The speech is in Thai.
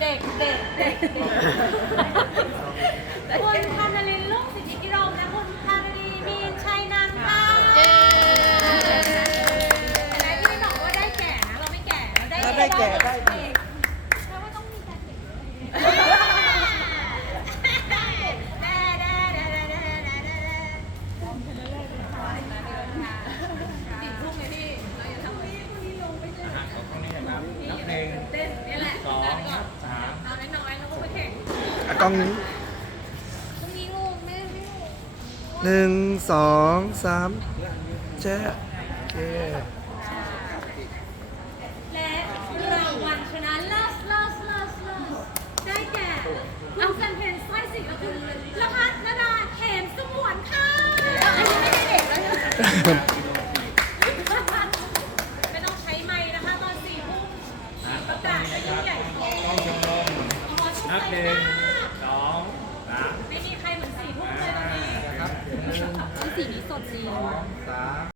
เด็กเด็กเด็กเด็กคุณพานาลินลูกสิทธิกิรมและคุณพานาลีมีนชัยนันท์ค่ะและที่ไม่บอกว่าได้แก่นะเราไม่แก่เราได้ถ้าได้แก่ได้ กล้องนี้พรุ่งนี้งงแม่ไม่งงหนึ่งสองสามแชะโอเคและรางวัลชนะเลิศเลิศเลิศเลิศได้แก่อังสันเพนสร้อยสีและคุณละพัฒนดาเขมสมวนค่ะอันนี้ไม่ได้เด็กแล้วไม่ต้องใช้ไม้นะคะตอนสี่ทุ่มประกาศให้ยิ่งใหญ่โตต้องชมรมขอชมนับไปห ไม่มีใครเหมือนสี่ทุ่มเลยตอนนี้ นะครับสีนี้สดจริงสาม